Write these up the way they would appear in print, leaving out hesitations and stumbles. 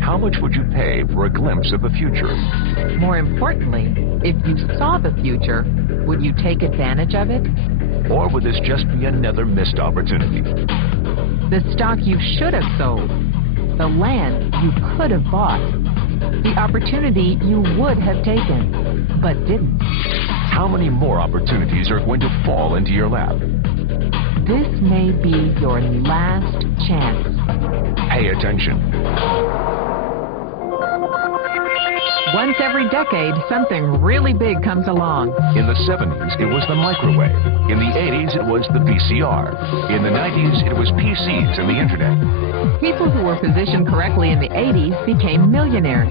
How much would you pay for a glimpse of the future? More importantly, if you saw the future, would you take advantage of it? Or would this just be another missed opportunity? The stock you should have sold, the land you could have bought, the opportunity you would have taken, but didn't. How many more opportunities are going to fall into your lap? This may be your last chance. Pay attention. Once every decade, something really big comes along. In the 70s, it was the microwave. In the 80s, it was the VCR. In the 90s, it was PCs and the internet. People who were positioned correctly in the 80s became millionaires.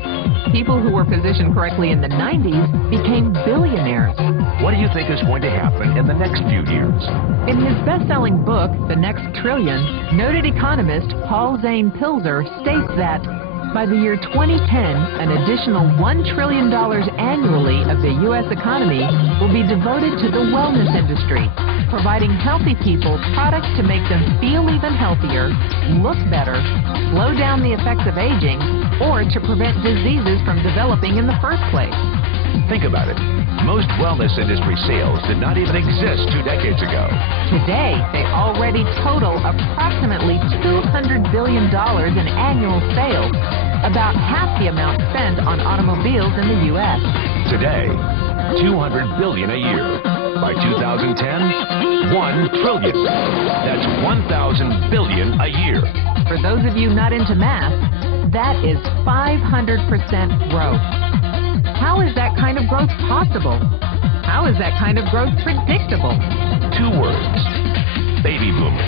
People who were positioned correctly in the 90s became billionaires. What do you think is going to happen in the next few years? In his best-selling book, The Next Trillion, noted economist Paul Zane Pilzer states that by the year 2010, an additional $1 trillion annually of the U.S. economy will be devoted to the wellness industry, providing healthy people products to make them feel even healthier, look better, slow down the effects of aging, or to prevent diseases from developing in the first place. Think about it. Most wellness industry sales did not even exist 2 decades ago. Today, they already total approximately $200 billion in annual sales, about half the amount spent on automobiles in the U.S. Today, $200 billion a year. By 2010, $1 trillion. That's 1,000 billion a year. For those of you not into math, that is 500% growth. How is that kind of growth possible? How is that kind of growth predictable? 2 words. Baby boomers.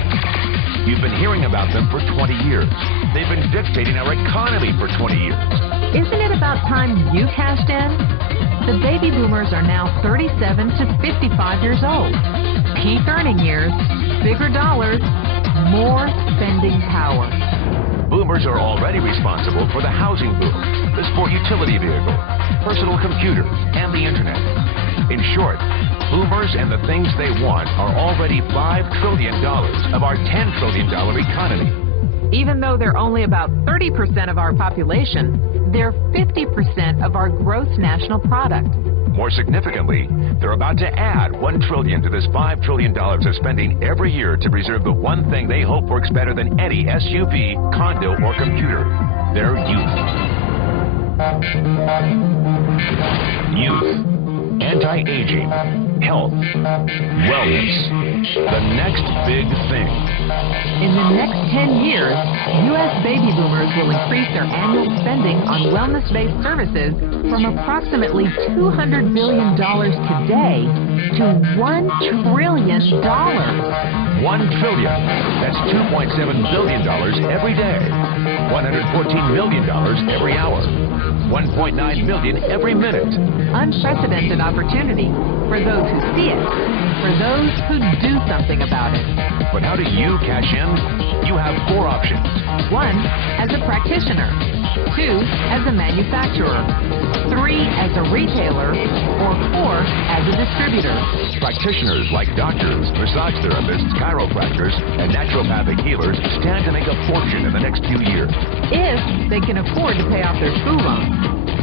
You've been hearing about them for 20 years. They've been dictating our economy for 20 years. Isn't it about time you cashed in? The baby boomers are now 37 to 55 years old. Peak earning years, bigger dollars, more spending power. Boomers are already responsible for the housing boom, the sport utility vehicle, personal computers, and the internet. In short, boomers and the things they want are already $5 trillion of our $10 trillion economy. Even though they're only about 30% of our population, they're 50% of our gross national product. More significantly, they're about to add $1 trillion to this $5 trillion of spending every year to preserve the one thing they hope works better than any SUV, condo, or computer: their youth. Youth. Anti-aging, health, wellness, the next big thing. In the next 10 years, U.S. baby boomers will increase their annual spending on wellness-based services from approximately $200 billion today to $1 trillion. $1 trillion. That's $2.7 billion every day. $114 million every hour. 1.9 million every minute. Unprecedented opportunity for those who see it, for those who do something about it. But how do you cash in? You have 4 options. 1, as a practitioner. 2, as a manufacturer. 3, as a retailer. Or 4, as a distributor. Practitioners like doctors, massage therapists, chiropractors, and naturopathic healers stand to make a fortune in the next few years. If they can afford to pay off their school loans.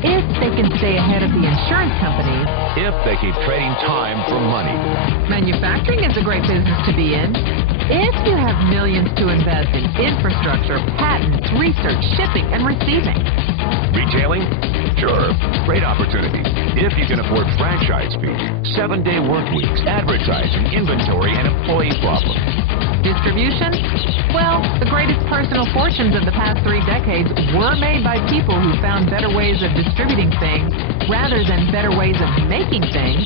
If they can stay ahead of the insurance companies. If they keep trading time for money. Manufacturing is a great business to be in. If you have millions to invest in infrastructure, patents, research, shipping, and receiving. Retailing? Sure, great opportunity. If you can afford franchise fees, 7-day work weeks, advertising, inventory, and employee problems. Distribution? Well, the greatest personal fortunes of the past 3 decades were made by people who found better ways of distributing things rather than better ways of making things.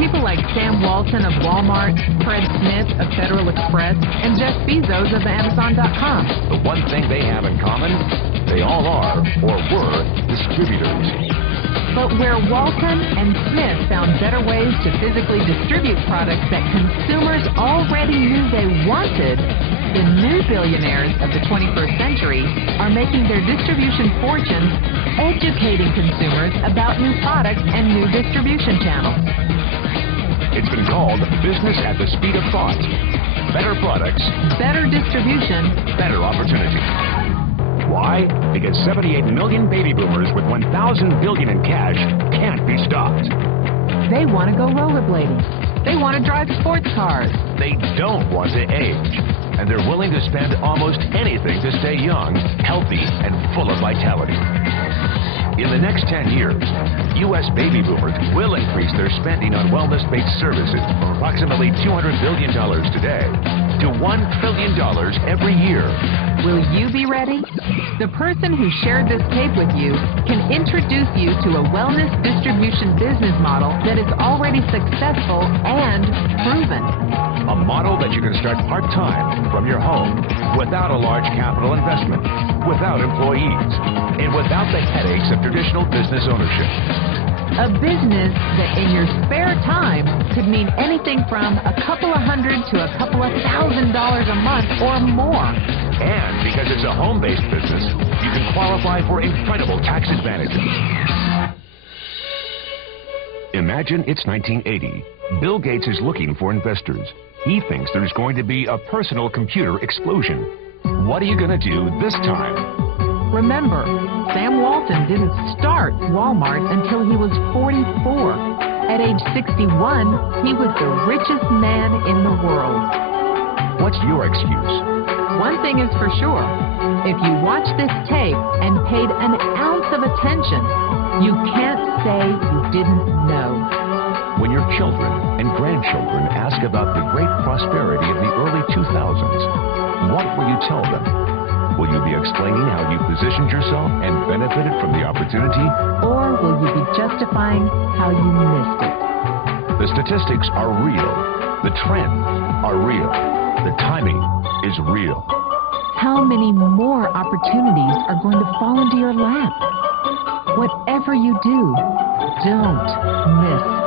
People like Sam Walton of Walmart, Fred Smith of Federal Express, and Jeff Bezos of Amazon.com. The one thing they have in common, they all are, or were, distributors. But where Walton and Smith found better ways to physically distribute products that consumers already knew they wanted, the new billionaires of the 21st century are making their distribution fortunes educating consumers about new products and new distribution channels. It's been called business at the speed of thought. better products, better distribution, better opportunity. Why? Because 78 million baby boomers with $1,000 billion in cash can't be stopped. they want to go rollerblading. They want to drive sports cars. They don't want to age. And they're willing to spend almost anything to stay young, healthy, and full of vitality. In the next 10 years, U.S. baby boomers will increase their spending on wellness-based services from approximately $200 billion today to $1 trillion every year. Will you be ready? The person who shared this tape with you can introduce you to a wellness distribution business model that is already successful and proven. A model that you can start part-time from your home without a large capital investment, without employees, and without the headaches of traditional business ownership. A business that in your spare time could mean anything from a couple of hundred to a couple of $1,000 a month or more. And because it's a home-based business, you can qualify for incredible tax advantages. Imagine it's 1980. Bill Gates is looking for investors. He thinks there's going to be a personal computer explosion. What are you going to do this time? Remember, Sam Walton didn't start Walmart until he was 44. At age 61, he was the richest man in the world. What's your excuse? One thing is for sure. If you watch this tape and paid an ounce of attention, you can't say you didn't know. When your children and grandchildren ask about the great prosperity of the early 2000s, what will you tell them? Will you be explaining how you positioned yourself and benefited from the opportunity? Or will you be justifying how you missed it? The statistics are real. The trends are real. The timing is real. How many more opportunities are going to fall into your lap? Whatever you do, don't miss.